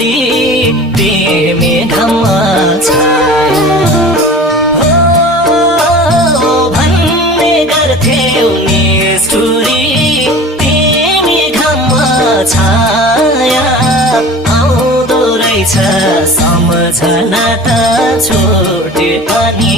भोलि तिमी घाममा छाया भन्ने गर्थ्यौ निष्ठुरी तिमी घाममा छाया आउँदो रहेछ सम्झना त छुट्यो अनि